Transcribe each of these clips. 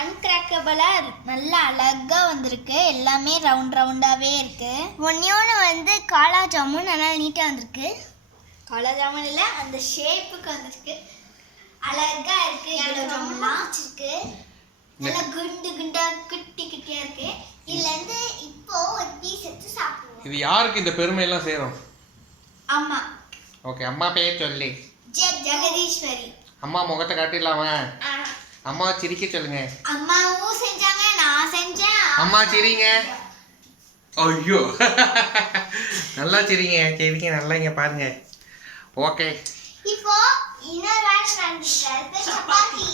அன்கிராக்கபிளா நல்லா அழகா வந்திருக்கு. எல்லாமே ரவுண்டாவே இருக்கு. ஒன்னே வந்து காலா ஜாமுன் நல்லா நீட்டா வந்திருக்கு. காலா ஜாமுன் இல்ல, அந்த ஷேப்புக்கு வந்திருக்கு. அழகா இருக்கு. காலா ஜாமுன்லாம் வச்சிருக்கு. நல்லா குண்டு குண்டா குட்டி குட்டியா இருக்கு. இதுல இருந்து இப்போ ஒரு பீஸ் எடுத்து சாப்பிடுவோம். இது யாருக்கு இந்த பெருமை எல்லாம் சேரும்? அம்மா. ஓகே, அம்மா பேர் சொல்லி. ஜெகதீஸ்வரி. அம்மா முகத்தை காட்டிடலாமா? அம்மா சிரிக்க சொல்லுங்க. அம்மாவும் செஞ்சாங்க, நான் செஞ்சேன். அம்மா சிரிங்க. ஐயோ, நல்லா சிரிங்க. சரிங்க, நல்லா இங்க பாருங்க. ஓகே, இப்போ இன்னொரு வேலை நடந்துட்டு சப்பாத்தி.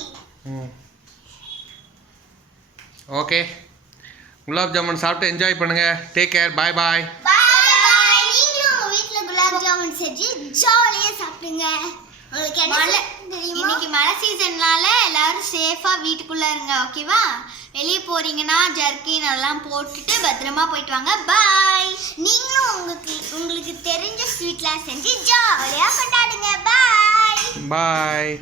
ஓகே, குலாப் ஜாமுன் சாப்பிட்டு என்ஜாய் பண்ணுங்க. Take care. Bye bye. Bye. நீங்களும் உங்க வீட்ல குலாப் ஜாமுன் செஞ்சு ஜாலியா சாப்பிடுங்க. உங்களுக்கு என்ன தெரியுமா? இன்னைக்கு மழை சீசன்னால எல்லாரும் சேஃபா வீட்டுக்குள்ள இருங்க. ஓகேவா? வெளியே போறீங்கன்னா ஜர்க்கின் எல்லாம் போட்டுட்டு பத்திரமா போயிட்டு வாங்க. பாய். நீங்களும் உங்களுக்கு தெரிஞ்ச ஸ்வீட்லாம் செஞ்சு ஜாலியா கொண்டாடுங்க. பாய் பாய்.